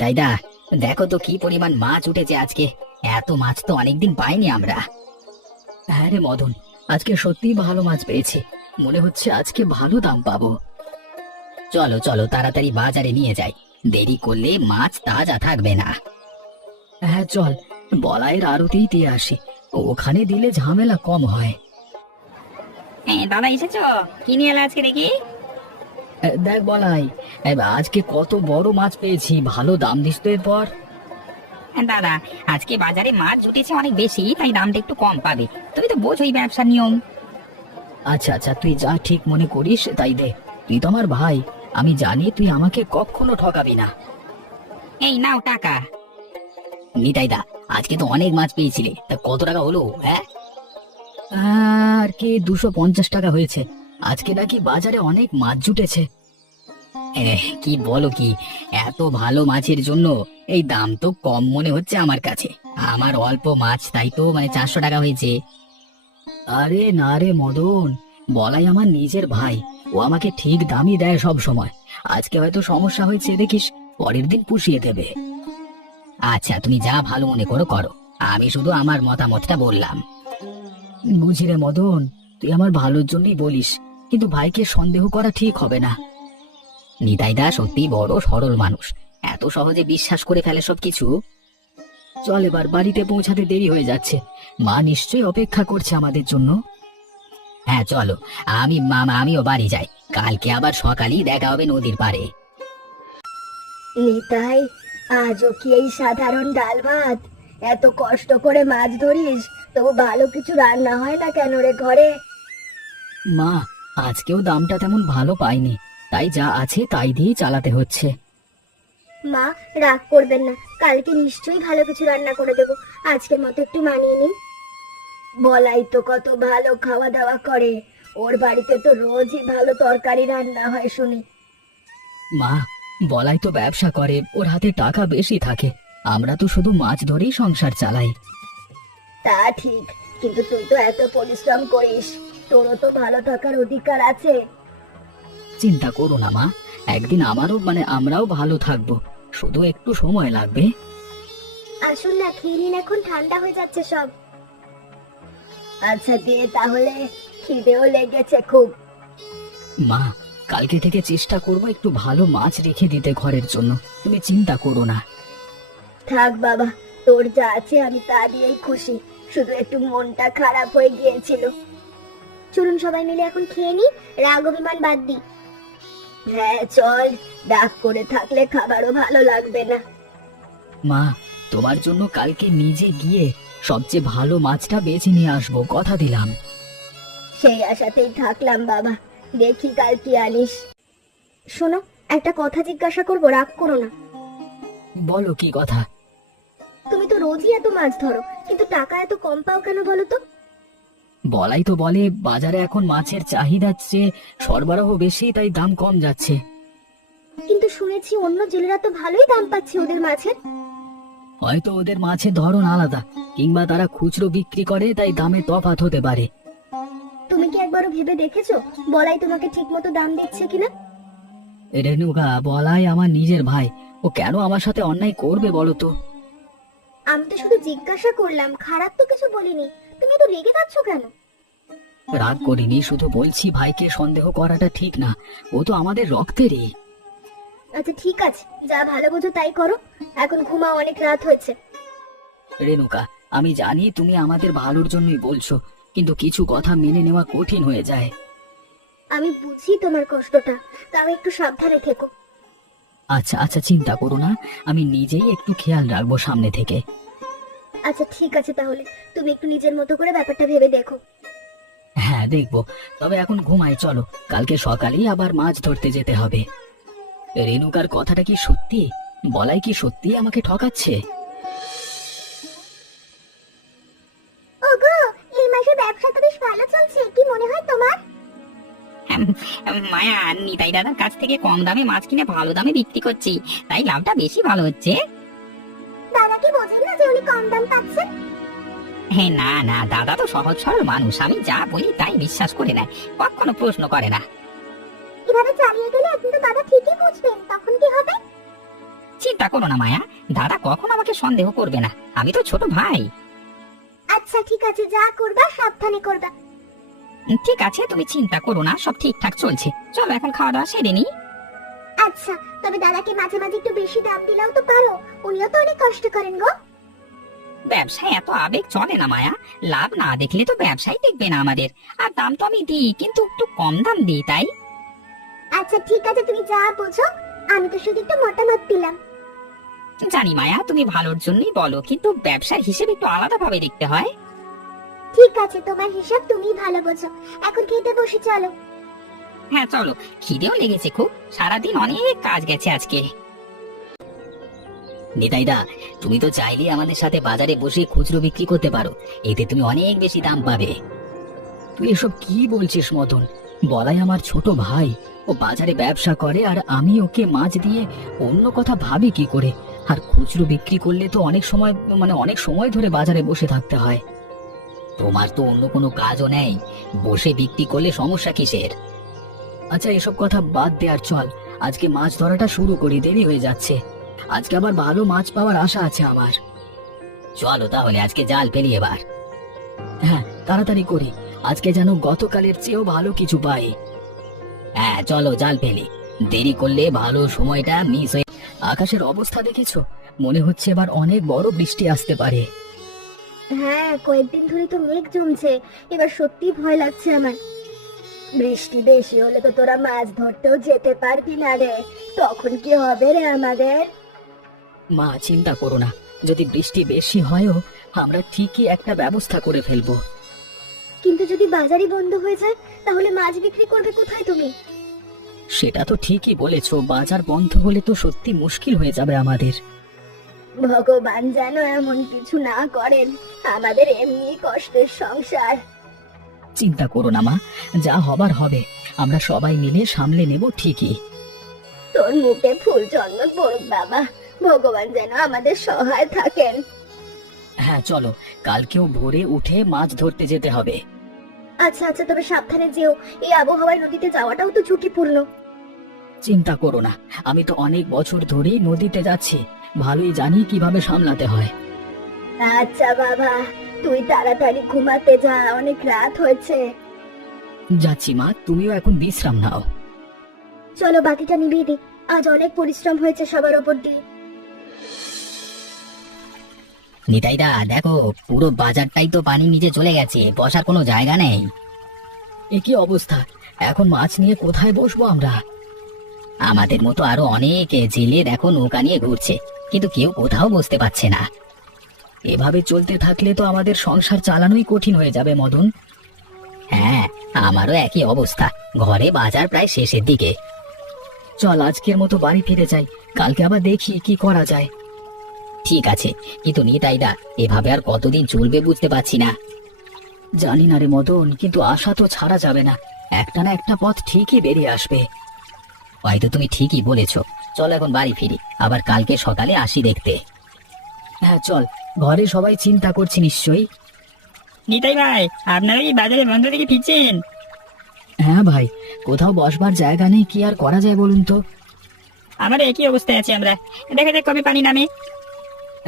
নিতাইদা, দেখো তো কি পরিমাণ মাছ উঠেছে আজকে। এত মাছ তো অনেকদিন পাইনি আমরা। হ্যাঁ রে মদন, আজকে সত্যিই ভালো মাছ পেয়েছি। মনে হচ্ছে আজকে ভালো দাম পাবো। চলো চলো তাড়াতাড়ি বাজারে নিয়ে যাই, দেরি করলে মাছ তাজা থাকবে না। হ্যাঁ চল, বলাইয়ের আড়তেই দিয়ে আসি, ওখানে দিলে ঝামেলা কম হয়। দাদা এসেছো? কি নিয়ে এলে আজকে দেখি? দেখ বলাই, আজকে কত বড় মাছ পেয়েছি, ভালো দাম দিস তো এরপর। দাদা, আজকে বাজারে মাছ জুটেছে অনেক বেশি, তাই দামটা একটু কম পাবে। তুমি তো বোঝোই ব্যবসার নিয়ম। আচ্ছা আচ্ছা, তুই যা ঠিক মনে করিস তাই দে। তুই তো আমার ভাই, আমি জানি তুই আমাকে কখনো ঠকাবি না। এই নাও টাকা। নিতাইদা, আজকে তো অনেক মাছ পেয়েছিলে, তা কত টাকা হলো? হ্যাঁ, আর কি 250 টাকা হয়েছে। আজকে নাকি বাজারে অনেক মাছ জুটেছে। কি বলো কি, এত ভালো মাছের জন্য এই দাম তো কম মনে হচ্ছে আমার কাছে। আমার অল্প মাছ, তাই তো 400 টাকা হয়েছে। আরে না রে মদন, বলাই আমার নিজের ভাই, ও আমাকে ঠিক দামই দেয় সব সময়। আজকে হয়তো সমস্যা হয়েছে দেখিস, পরের দিন পুষিয়ে দেবে। আচ্ছা, তুমি যা ভালো মনে করো করো, আমি শুধু আমার মতামতটা বললাম। বুঝি রে মদন, তুই আমার ভালোর জন্যই বলিস, কিন্তু ভাইকে সন্দেহ করা ঠিক হবে না। নিতাইদা সত্যি বড় সরল মানুষ, এত সহজে বিশ্বাস করে ফেলে সবকিছু। চল এবার বাড়িতে পৌঁছাতে দেরি হয়ে যাচ্ছে, মা নিশ্চয়ই অপেক্ষা করছে আমাদের জন্য। হ্যাঁ চলো, আমিও বাড়ি যাই, কালকে আবার সকালেই দেখা হবে নদীর পাড়ে। নিতাই, আজও কি এই সাধারণ ডাল ভাত? এত কষ্ট করে মাছ ধরিস, তবু ভালো কিছু রান্না হয় না কেন রে ঘরে? মা, আজকেও দামটা তেমন ভালো পাইনি, তাই যা আছে তাই দিয়েই চালাতে হচ্ছে। মা, রাগ করবেন না, কালকে নিশ্চয়ই ভালো কিছু রান্না করে দেবো। আজকের মতো একটু মানিয়ে নিন। বলাই তো কত ভালো খাওয়া দাওয়া করে, ওর বাড়িতে তো রোজই ভালো তরকারি রান্না হয় শুনি। মা, বলাই তো ব্যবসা করে, ওর হাতে টাকা বেশি থাকে, আমরা তো শুধু মাছ ধরেই সংসার চালাই। তা ঠিক, কিন্তু তুই তো এত পরিশ্রম করিস, তোরও তো ভালো থাকার অধিকার আছে। চিন্তা করো না মা, একদিন আমারও আমরাও ভালো থাকবো, শুধু একটু সময় লাগবে। আসুন না, খেয়ে নিন, এখন ঠান্ডা হয়ে যাচ্ছে সব। আচ্ছা দে তাহলে, খিদেও লেগেছে খুব। মা, কালকে থেকে চেষ্টা করব একটু ভালো মাছ রেখে দিতে ঘরের জন্য, তুমি চিন্তা করো না। থাক বাবা, তোর যা আছে আমি তা দিয়েই খুশি, শুধু একটু মনটা খারাপ হয়ে গিয়েছিল। চলুন সবাই মিলে এখন খেয়ে নি, রাগ অভিমান বাদ দি। হ্যাঁ চল, রাগ করে থাকলে খাবারও ভালো লাগবে না। মা, তোমার জন্য কালকে নিজে গিয়ে সবচেয়ে ভালো মাছটা বেছে নিয়ে আসবো, কথা দিলাম। সেই আশাতেই থাকলাম বাবা, দেখি কাল কি আনিস। শোনো, একটা কথা জিজ্ঞাসা করবো, রাগ করো না। বলো কি কথা? তুমি তো রোজই এত মাছ ধরো, কিন্তু টাকা এত কম পাও কেন বলো তো? বলাই তো বলে বাজারে এখন মাছের চাহিদার চেয়ে সরবরাহ বেশি, তাই দাম কম যাচ্ছে। কিন্তু শুনেছি অন্য জেলেরা তো ভালোই দাম পাচ্ছে ওদের মাছের। হয়তো ওদের মাছের ধরন আলাদা, কিংবা তারা খুচরো বিক্রি করে, তাই দামে তফাৎ হতে পারে। তুমি কি একবারও ভেবে দেখেছো বলাই তোমাকে ঠিক মতো দাম দিচ্ছে কিনা? রেনুকা, বলাই আমার নিজের ভাই, ও কেন আমার সাথে অন্যায় করবে বলো তো? আমি তো শুধু জিজ্ঞাসা করলাম, খারাপ তো কিছু বলিনি। তুমি তো রেগে যাচ্ছ কেন? রাগ করিনি, শুধু বলছি ভাইকে সন্দেহ করাটা ঠিক না, ও তো আমাদের রক্তেরই। আচ্ছা ঠিক আছে, যা ভালো বোঝো তাই করো, এখন ঘুমাও, অনেক রাত হয়েছে। রেনুকা, আমি জানি তুমি আমাদের ভালোর জন্যই বলছো, কিন্তু কিছু কথা মেনে নেওয়া কঠিন হয়ে যায়। আমি বুঝি তোমার কষ্টটা, তাও একটু সাবধানে থেকো। আচ্ছা আচ্ছা, চিন্তা করো না, আমি নিজেই একটু খেয়াল রাখবো সামনে থেকে। আচ্ছা ঠিক আছে, তাহলে তুমি একটু নিজের মতো করে ব্যাপারটা ভেবে দেখো। হ্যাঁ দেখবো, তবে এখন ঘুমাই, চলো, কালকে সকালেই আবার মাছ ধরতে যেতে হবে। রেনুকার কথাটা কি সত্যি? বলাই কি সত্যি আমাকে ঠকাচ্ছে? ওগো, এই মাসে ব্যবসা তো বেশ ভালো চলছে, কি মনে হয় তোমার? মায়া, নিতাই দাদার কাছ থেকে কম দামে মাছ কিনে ভালো দামে বিক্রি করছি, তাই লাভটা বেশি ভালো হচ্ছে। দাদা কি বোঝেন না যে উনি কম দাম পাচ্ছেন? হ্যাঁ না না, দাদা তো সহজ সরল মানুষ, আমি যা বলি তাই বিশ্বাস করে নেয়, কখনো প্রশ্ন করে না। এভাবে চালিয়ে গেলে কিন্তু দাদা ঠিকই বুঝবেন, তখন কি হবে? চিন্তা করো না মায়া, দাদা কখন আমাকে সন্দেহ করবে না, আমি তো ছোট ভাই। আচ্ছা ঠিক আছে, যা করবা সাবধানে করবা। ঠিক আছে, তুমি চিন্তা করো না, সব ঠিকঠাক চলছে। চলো এখন খাওয়া দাওয়া সেরে নি। আচ্ছা, তবে দাদাকে মাঝে মাঝে একটু বেশি দাম দিলেও তো পারো, উনিও তো অনেক কষ্ট করেন গো। ব্যবসায় এত আবেগ চলে না মায়া, লাভ না দেখলে তো ব্যবসায় টিকবে না আমাদের। আর দাম তো আমি দিই, কিন্তু একটু কম দাম দিই, তাই। আচ্ছা ঠিক আছে, তুমি যা বোঝো, আমি তো শুধু একটু মতামত দিলাম। জানি মায়া, তুমি ভালোর জন্যই বলো, কিন্তু ব্যবসার হিসেব একটু আলাদা ভাবে দেখতে হয়। ঠিক আছে, তোমার হিসাব তুমিই ভালো বোঝো। এখন খেতে বসে চলো। হ্যাঁ চলো, খিদেও লেগেছে খুব, সারাদিন অনেক কাজ গেছে আজকে। নিতাইদা, তুমি তো চাইলে আমাদের সাথে বাজারে বসে খুচরো বিক্রি করতে পারো, এতে তুমি অনেক বেশি দাম পাবে। তুই এসব কি বলছিস মদন? বলাই আমার ছোট ভাই, ও বাজারে ব্যবসা করে আর আমি ওকে মাছ দিয়ে অন্য কথা ভাবি কি করে? আর খুচরো বিক্রি করলে তো অনেক সময় ধরে বাজারে বসে থাকতে হয়। তোমার তো অন্য কোনো কাজও নেই, বসে বিক্রি করলে সমস্যা কিসের? আচ্ছা এসব কথা বাদ দে আর চল আজকে মাছ ধরাটা শুরু করি, দেরি হয়ে যাচ্ছে। আজকে আবার ভালো মাছ পাওয়ার আশা আছে আমার। চলো তাহলে আজকে জাল ফেলি এবার। হ্যাঁ তাড়াতাড়ি করি, আজকে যেন গতকালের চেয়েও ভালো কিছু পাই। হ্যাঁ চলো জাল ফেলি, দেরি করলে ভালো সময়টা মিস হয়ে। আকাশের অবস্থা দেখেছো? মনে হচ্ছে এবার অনেক বড় বৃষ্টি আসতে পারে। হ্যাঁ, কয়েকদিন ধরে তো মেঘ জমছে, এবার সত্যি ভয় লাগছে আমার। বৃষ্টি বেশি হলে তো তোরা মাছ ধরতেও যেতে পারবি না রে, তখন কি হবে রে আমাদের? মা চিন্তা করো না, যদি বৃষ্টি বেশি হয়ও আমরা ঠিকই একটা ব্যবস্থা করে ফেলবো। কিন্তু যদি বাজারই বন্ধ হয়ে যায়, তাহলে মাছ বিক্রি করবে কোথায় তুমি? সেটা তো ঠিকই বলেছো, বাজার বন্ধ হলে তো সত্যি মুশকিল হয়ে যাবে আমাদের। ভগবান যেন এমন কিছু না করেন, আমাদের এমনি কষ্টের সংসার। চিন্তা করো না মা, যা হবার হবে, আমরা সবাই মিলে সামলে নেব ঠিকই। তোর মুখে ফুল জন্ম পড়ুক বাবা, ভগবান যেন আমাদের সহায় থাকেন। হ্যাঁ চলো, কালকেও ভোরে উঠে মাছ ধরতে যেতে হবে। আচ্ছা আচ্ছা, তবে সাবধানে যেও, এই আবহাওয়ায় নদীতে যাওয়াটাও তো ঝুঁকিপূর্ণ। চিন্তা করো না, আমি তো অনেক বছর ধরেই নদীতে যাচ্ছি, ভালোই জানি কিভাবে সামলাতে হয়। আচ্ছা বাবা, তুই তাড়াতাড়ি ঘুমাতে যা, অনেক রাত হয়েছে। যাচ্ছি মা, তুমিও এখন বিশ্রাম নাও। চলো বাতিটা নিভিয়ে দিই, আজ অনেক পরিশ্রম হয়েছে সবার ওপর দিয়ে। নিতাইদা দেখো, পুরো বাজারটাই তো পানির নিচে চলে গেছে, বসার কোনো জায়গা নেই। এ কি অবস্থা, এখন মাছ নিয়ে কোথায় বসবো আমরা? আমাদের মতো আরো অনেক জেলে দেখো নৌকা নিয়ে ঘুরছে, কিন্তু কেউ কোথাও বসতে পারছে না। এভাবে চলতে থাকলে তো আমাদের সংসার চালানোই কঠিন হয়ে যাবে মদন। হ্যাঁ, আমারও একই অবস্থা, ঘরে বাজার প্রায় শেষের দিকে। চল আজকের মতো বাড়ি ফিরে যাই, কালকে আবার দেখি কি করা যায়। ঠিক আছে, কিন্তু নিতাইদা এভাবে আর কতদিন চলবে বুঝতে পারছি না। জানি না রে মদন, কিন্তু আশা তো ছাড়া যাবে না, একটা না একটা পথ ঠিকই বেরিয়ে আসবে। হয়তো তুমি ঠিকই বলেছ, চল এখন বাড়ি ফিরি, আবার কালকে সকালে আসি দেখতে। হ্যাঁ চল, ঘরে সবাই চিন্তা করছি নিশ্চয়ই। নিতাই ভাই, আপনারা কি বাজারে বন্ধ থেকে ফিরছেন? হ্যাঁ ভাই, কোথাও বসবার জায়গা নেই, কি আর করা যায় বলুন তো। আমার একই অবস্থায় আছি আমরা, দেখা যাক কবে পানি নামে।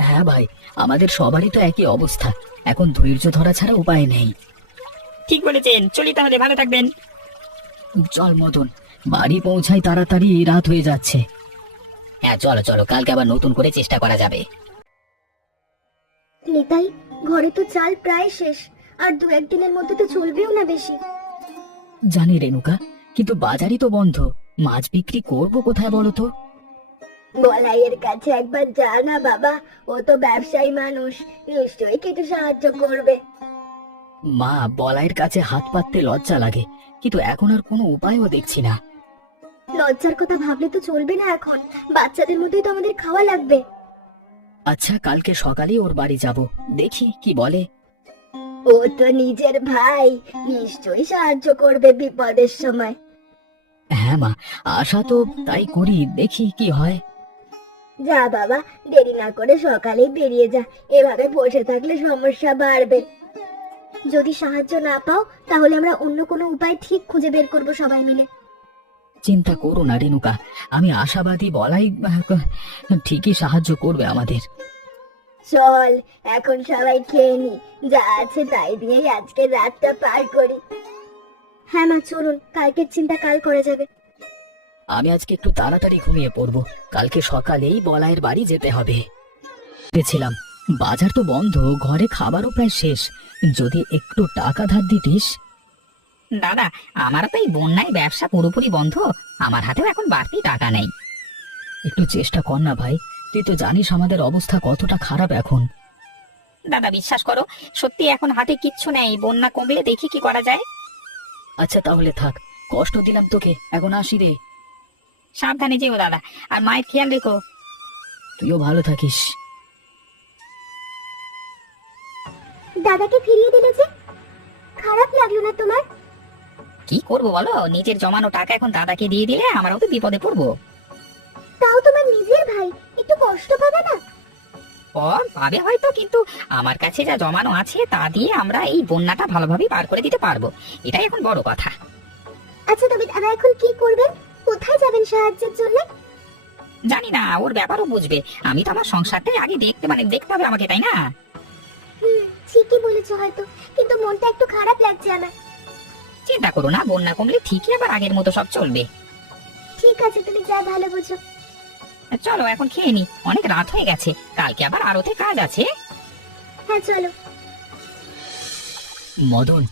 হ্যাঁ ভাই, আমাদের সবারই তো একই অবস্থা, এখন ধৈর্য ধরা ছাড়া উপায় নেই। ঠিক বলেছেন, চলি তাহলে, ভালো থাকবেন। চল মদন, বাড়ি পৌঁছাই তাড়াতাড়ি, রাত হয়ে যাচ্ছে। হ্যাঁ চলো চলো, কালকে আবার নতুন করে চেষ্টা করা যাবে। নিতাই, ঘরে তো চাল প্রায় শেষ, আর দু একদিনের মধ্যে তো চলবেও না বেশি। জানি রেণুকা, কিন্তু বাজারই তো বন্ধ, মাছ বিক্রি করব কোথায় বলো তো? বলাইয়ের কাছে একবার যা না বাবা, ও তো ব্যবসায়ী মানুষ, নিশ্চয়ই কিছু সাহায্য করবে। মা, বলাইয়ের কাছে হাত পাততে লজ্জা লাগে, কিন্তু এখন আর কোনো উপায়ও দেখছি না। লজ্জার কথা ভাবলে তো চলবে না, এখন বাচ্চাদের মধ্যেই তো আমাদের খাওয়া লাগবে। আচ্ছা কালকে সকালেই ওর বাড়ি যাব, দেখি কি বলে। ও তো নিজের ভাই, নিশ্চয়ই সাহায্য করবে বিপদের সময়। হ্যাঁ মা, আশা তো তাই করি, দেখি কি হয়। যা বাবা, দেরি না করে সকালেই বেরিয়ে যা, এভাবে বসে থাকলে সমস্যা বাড়বে। যদি সাহায্য না পাও, তাহলে আমরা অন্য কোনো উপায় ঠিক খুঁজে বের করব সবাই মিলে। চিন্তা করো না রেণুকা, আমি আশাবাদী বলাই ঠিকই সাহায্য করবে আমাদের। চল এখন সবাই খেয়ে নি, যা আছে তাই দিয়েই আজকে রাতটা পার করি। হ্যাঁ মা, চলুন, কালকের চিন্তা কাল করা যাবে। আমি আজকে একটু তাড়াতাড়ি ঘুমিয়ে পড়বো, কালকে সকালেই বলাইয়ের বাড়ি যেতে হবে। ভেবেছিলাম বাজার তো বন্ধ, ঘরে খাবারও প্রায় শেষ, যদি একটু টাকা ধার দিতিস। দাদা, আমারও তো এই বন্যায় ব্যবসা পুরোপুরি বন্ধ, আমার হাতেও এখন বাড়তি টাকা নেই। একটু চেষ্টা কর না ভাই, তুই তো জানিস আমাদের অবস্থা কতটা খারাপ এখন। দাদা বিশ্বাস করো, সত্যি এখন হাতে কিচ্ছু নেই, বন্যা কমলে দেখি কি করা যায়। আচ্ছা তাহলে থাক, কষ্ট দিলাম তোকে, এখন আসি রে। সাবধানে যেও দাদা, আর মায়ের খেয়াল রেখো। তুইও ভালো থাকিস। দাদাকে ফিরিয়ে দিলে যে, খারাপ লাগলো না তোমার? কি করবো বলো, নিজের জমানো টাকা এখন দাদাকে দিয়ে দিলে আমারও তো বিপদে পড়বো। তাও তোমার নিজের ভাই, একটু কষ্ট পাবে না? পাবে হয়তো, কিন্তু আমার কাছে যা জমানো আছে তা দিয়ে আমরা এই বন্যাটা ভালোভাবে পার করে দিতে পারবো, এটাই এখন বড় কথা। আচ্ছা তবে দাদা এখন কি করবেন, কোথায় যাবেন সাহায্যের জন্য? জানি না, ওর ব্যাপারও বুঝবে, আমি তো আমার সংসারটাই আগে দেখতে হবে আমাকে, তাই না? ঠিকই বলেছো হয়তো, কিন্তু মনটা একটু খারাপ লাগছে আমার। চিন্তা করো না, বন্যা কমলে ঠিকই আবার আগের মতো সব চলবে। ঠিক আছে, তুমি যা ভালো বুঝো। চলো এখন খেয়ে নি, অনেক রাত হয়ে গেছে, কালকে আবার আরতে কাজ আছে। হ্যাঁ চলো। মদন,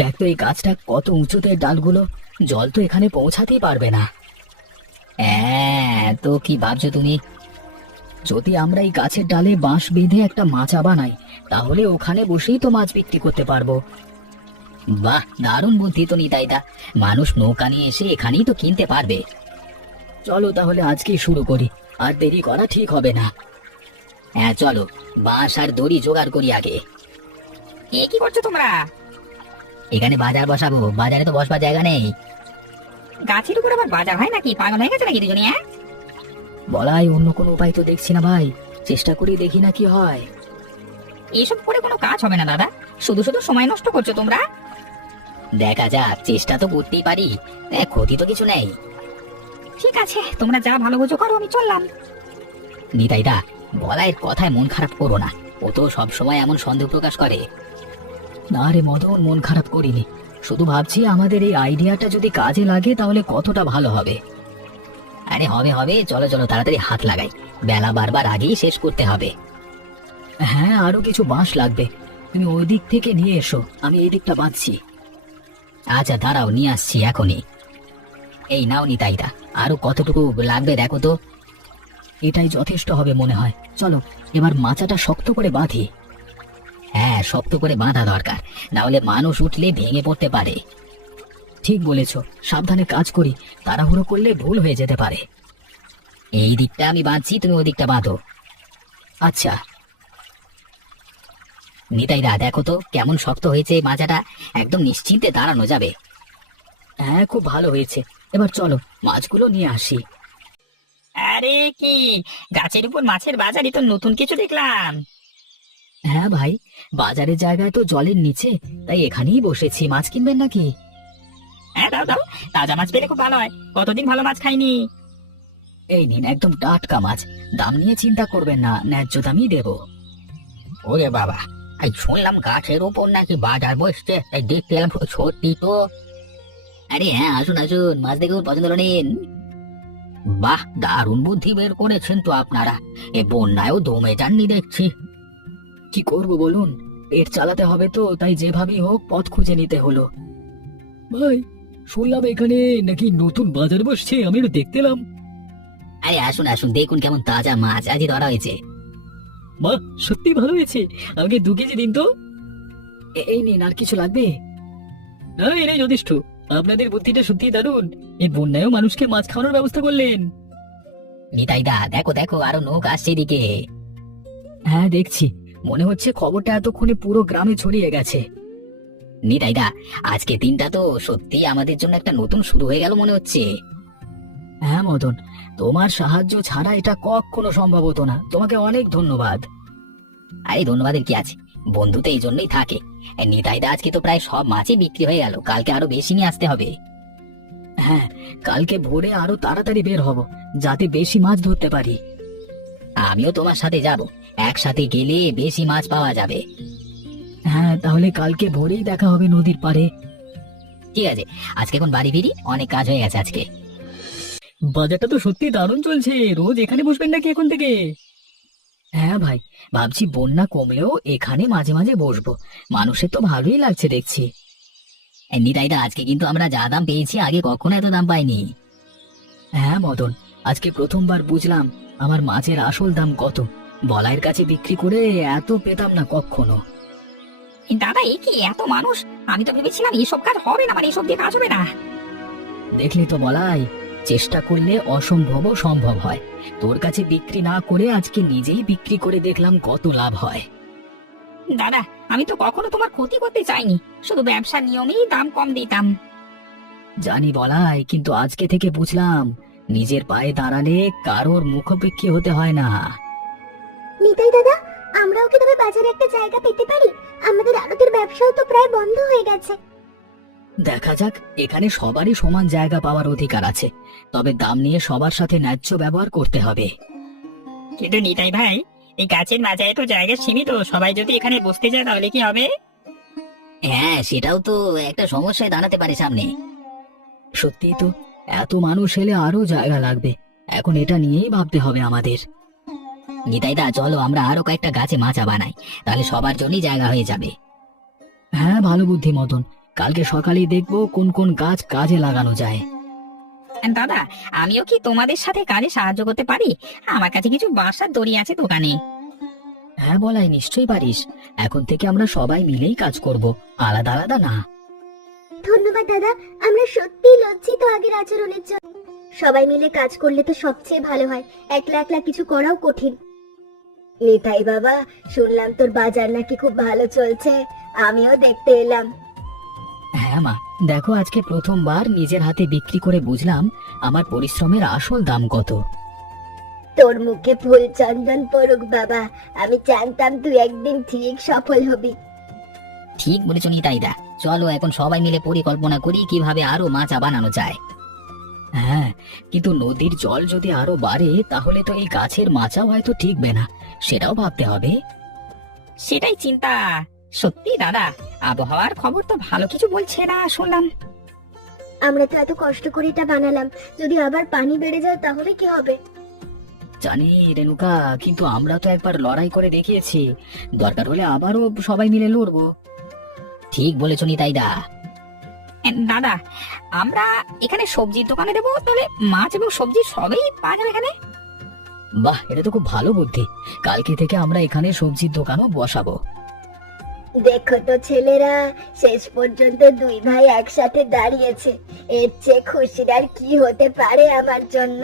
দেখ তো এই গাছটা কত উঁচুতে ডালগুলো, জল তো এখানে পৌঁছাতেই পারবে না। হ্যাঁ, তো কি ভাবছো তুমি? যদি আমরা এই গাছের ডালে বাঁশ বেঁধে একটা মাচা বানাই, তাহলে ওখানে বসেই তো মাছ বিক্রি করতে পারবো। বাহ, দারুণ বুদ্ধি তো নিতাইদা, মানুষ নৌকা নিয়ে এসে এখানেই তো কিনতে পারবে। চলো তাহলে আজকেই শুরু করি, আর দেরি করা ঠিক হবে না। হ্যাঁ চলো, বাঁশ আর দড়ি জোগাড় করি আগে। এ কি করছো তোমরা? এখানে বাজার বসাবো, বাজারে তো বসবার জায়গা নেই। গাছের উপর আবার বাজার হয় নাকি? পাগল হয়ে গেছে নাকি দুজনে? বলাই অন্য কোনো উপায় তো দেখছি না ভাই, চেষ্টা করি দেখি না কি হয়। এসব করে কোনো কাজ হবে না দাদা, শুধু শুধু সময় নষ্ট করছো তোমরা। দেখা যাক, চেষ্টা তো করতেই পারি, ক্ষতি তো কিছু নেই। ঠিক আছে, তোমরা যা ভালো বোঝো করো, আমি চললাম। নিতাইদা, বলাইয়ের কথায় মন খারাপ করো না, ও তো সব সময় এমন সন্দেহ প্রকাশ করে। না রে মদন, মন খারাপ করিনি, শুধু ভাবছি আমাদের এই আইডিয়াটা যদি কাজে লাগে তাহলে কতটা ভালো হবে। আরে হবে হবে, চলো চলো তাড়াতাড়ি হাত লাগাই, বেলা বারবার আগেই শেষ করতে হবে। হ্যাঁ, আরো কিছু বাঁশ লাগবে, তুমি ওই দিক থেকে নিয়ে এসো, আমি এই দিকটা বাঁধছি। আচ্ছা দাঁড়াও, নিয়ে আসছি এখনই। এই নাও নিতাইদা, আরো কতটুকু লাগবে দেখো তো। এটাই যথেষ্ট হবে মনে হয়, চলো এবার মাচাটা শক্ত করে বাঁধি। হ্যাঁ, শক্ত করে বাঁধা দরকার, না হলে মানুষ উঠলে ভেঙে পড়তে পারে। ঠিক বলেছ, সাবধানে কাজ করি, তাড়াহুড়ো করলে ভুল হয়ে যেতে পারে। এই দিকটা আমি বাঁধছি, তুমি ওই দিকটা বাঁধো। আচ্ছা। নিতাইদা দেখো তো কেমন শক্ত হয়েছে এই মাচাটা, একদম নিশ্চিন্তে দাঁড়ানো যাবে। হ্যাঁ, খুব ভালো হয়েছে, এবার চলো মাছগুলো নিয়ে আসি। আরে কি, গাছের উপর মাছের বাজারই তো নতুন কিছু দেখলাম। হ্যাঁ ভাই, বাজারের জায়গায় তো জলের নিচে, তাই এখানেই বসেছি, মাছ কিনবেন নাকি? হ্যাঁ দাও দাও, তাজা মাছ পেলে খুব ভালো হয়, কতদিন ভালো মাছ খাইনি। এই নিন, একদম টাটকা মাছ, দাম নিয়ে চিন্তা করবেন না, ন্যায্য দামই দেবো। ওরে বাবা, এই শুনলাম গাছের উপর নাকি বাজার বসছে, তাই দেখতে এলাম, সত্যি তো? আরে হ্যাঁ, আসুন আসুন, মাছ দেখুন, পছন্দ হলো নিন। বাহ, দারুণ বুদ্ধি বের করেছেন তো আপনারা, এ বন্যায়ও দমে যাননি দেখছি। কি করব বলুন, পেট চালাতে হবে তো, তাই যেভাবেই হোক পথ খুঁজে নিতে হলো। ভাই, শুনলাম এখানে নাকি নতুন বাজার বসছে, আমি একটু দেখতে এলাম। আরে আসুন আসুন, দেখুন কেমন তাজা মাছ আজই ধরা হয়েছে। মা, সত্যি ভালো হয়েছে, আমাকে 2 কেজি দিন তো। এই নিন, আর কিছু লাগবে? না, এটাই যথেষ্ট, আপনাদের বুদ্ধিটা সত্যি দারুণ, এই বন্যায়ও মানুষকে মাছ খাওয়ানোর ব্যবস্থা করলেন। নিতাইদা দেখো দেখো, আরো নৌকা আসছে এদিকে। হ্যাঁ দেখছি, মনে হচ্ছে খবরটা এতক্ষণে পুরো গ্রামে ছড়িয়ে গেছে। নিতাইদা, আজকে দিনটা তো সত্যি আমাদের জন্য একটা নতুন শুরু হয়ে গেল মনে হচ্ছে। হ্যাঁ মদন, তোমার সাহায্য ছাড়া এটা কখনো সম্ভব হতো না, তোমাকে অনেক ধন্যবাদ। আরে ধন্যবাদের কি আছে, বন্ধু তো এই জন্যই থাকে। নিতাইদা, আজকে তো প্রায় সব মাছই বিক্রি হয়ে গেল, কালকে আরো বেশি নিয়ে আসতে হবে। হ্যাঁ, কালকে ভোরে আরো তাড়াতাড়ি বের হব, যাতে বেশি মাছ ধরতে পারি। আমিও তোমার সাথে যাব, একসাথে গেলে বেশি মাছ পাওয়া যাবে। হ্যাঁ, তাহলে কালকে ভোরেই দেখা হবে নদীর পাড়ে। ঠিক আছে, আজকে এখন বাড়ি ফিরি, অনেক কাজ হয়ে গেছে আজকে। বাজারটা তো সত্যি দারুণ চলছে, রোজ এখানে বসবেন নাকি এখন থেকে? হ্যাঁ ভাই, ভাবছি বন্যা কমলেও এখানে মাঝে মাঝে বসবো, মানুষের তো ভালোই লাগছে দেখছি। নিতাইদা, আজকে কিন্তু আমরা যা দাম পেয়েছি আগে কখনো এত দাম পাইনি। হ্যাঁ মদন, আজকে প্রথমবার বুঝলাম আমার মাছের আসল দাম কত। বলাইয়ের কাছে বিক্রি করে এত পেতাম না কখনো। দাদা, এ কি এত মানুষ? আমি তো ভেবেছিলাম এসব কাজ হবে না, মানে এসব দিয়ে কাজ হবে না। দেখলি তো বলাই, চেষ্টা করলে অসম্ভবও সম্ভব হয়। তোর কাছে বিক্রি না করে আজকে নিজেই বিক্রি করে দেখলাম কত লাভ হয়। দাদা, আমি তো কখনো তোমার ক্ষতি করতে চাইনি, শুধু ব্যবসার নিয়মেই দাম কম দিতাম। জানি বলাই, কিন্তু আজকে থেকে বুঝলাম নিজের পায়ে দাঁড়ালে কারোর মুখোপেক্ষী হতে হয় না। নিতাই দাদা, আমরাও কি তবে বাজারে একটা জায়গা পেতে পারি? আমাদের আড়তের ব্যবসাও তো প্রায় বন্ধ হয়ে গেছে। দেখা যাক, এখানে সবারই সমান জায়গা পাওয়ার অধিকার আছে, তবে দাম নিয়ে সবার সাথে ন্যায্য ব্যবহার করতে হবে। কিন্তু নিতাই ভাই, এই গাছের মাঝায় তো জায়গা সীমিত, সবাই যদি এখানে বসতে যায় তাহলে কি হবে? হ্যাঁ, সেটাও তো একটা সমস্যায় দাঁড়াতে পারে সামনে। সত্যি তো, এত মানুষ এলে আরো জায়গা লাগবে, এখন এটা নিয়েই ভাবতে হবে আমাদের। নিতাইদা, চলো আমরা আরো কয়েকটা গাছে মাচা বানাই, তাহলে সবার জন্যই জায়গা হয়ে যাবে। হ্যাঁ, ভালো বুদ্ধি মদন, কালকে সকালেই দেখবো কোন কোন গাছ কাজে লাগানো যায়। দাদা, আমিও কি তোমাদের সাথে কাজে সাহায্য করতে পারি? আমার কাছে কিছু বাঁশের দড়ি আছে দোকানে। হ্যাঁ বলাই, নিশ্চয়ই পারিস। এখন থেকে আমরা সবাই মিলেই কাজ করব, আলাদা আলাদা না। ধন্যবাদ দাদা, আমরা সত্যি লজ্জিত আগের আচরণের জন্য। সবাই মিলে কাজ করলে তো সবচেয়ে ভালো হয়, একলা একলা কিছু করাও কঠিন। নিতাই বাবা, শুনলাম তোর বাজার নাকি খুব ভালো চলছে, আমিও দেখতে এলাম। হ্যাঁ মা, দেখো আজকে প্রথমবার নিজের হাতে বিক্রি করে বুঝলাম আমার পরিশ্রমের আসল দাম কত। তোর মুখে ফুল চন্দন পড়ুক বাবা, আমি জানতাম তুই একদিন ঠিক সফল হবি। ঠিক বলেছো নিতাইদা, চলো এখন সবাই মিলে পরিকল্পনা করি কিভাবে আরো মাচা বানানো যায়। হ্যাঁ, কিন্তু নদীর জল যদি আরো বাড়ে তাহলে তো এই গাছের মাচাও হয়তো টিকবে না, সেটাও ভাবতে হবে। সেটাই চিন্তা। সত্যি দাদা, আবহাওয়ার খবর তো ভালো কিছু বলছে না শুনলাম। আমরা তো এত কষ্ট করে এটা বানালাম, যদি আবার পানি বেড়ে যায় তাহলে কি হবে? জানি রেণুকা, কিন্তু আমরা তো একবার লড়াই করে দেখিয়েছি, দরকার হলে আবারও সবাই মিলে লড়বো। ঠিক বলেছো নিতাইদা। দাদা, আমরা এখানে সবজির দোকানে দেবো, তাহলে মাছ এবং সবজি সবই পাওয়া যাবে এখানে। বাহ, এটা তো খুব ভালো বুদ্ধি, কালকে থেকে আমরা এখানে সবজির দোকানও বসাবো। দেখো তো ছেলেরা, শেষ পর্যন্ত দুই ভাই একসাথে দাঁড়িয়েছে, এর চেয়ে খুশির আর কি হতে পারে আমার জন্য।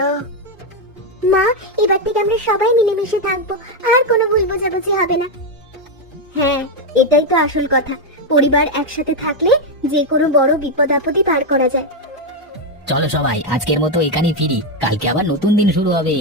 মা, এবার থেকে আমরা সবাই মিলেমিশে থাকবো, আর কোনো ভুল বোঝাবুঝি হবে না। হ্যাঁ, এটাই তো আসল কথা, পরিবার একসাথে থাকলে যে কোনো বড় বিপদ আপদই পার করা যায়। চলো সবাই আজকের মতো এখানেই ফিরি, কালকে আবার নতুন দিন শুরু হবে।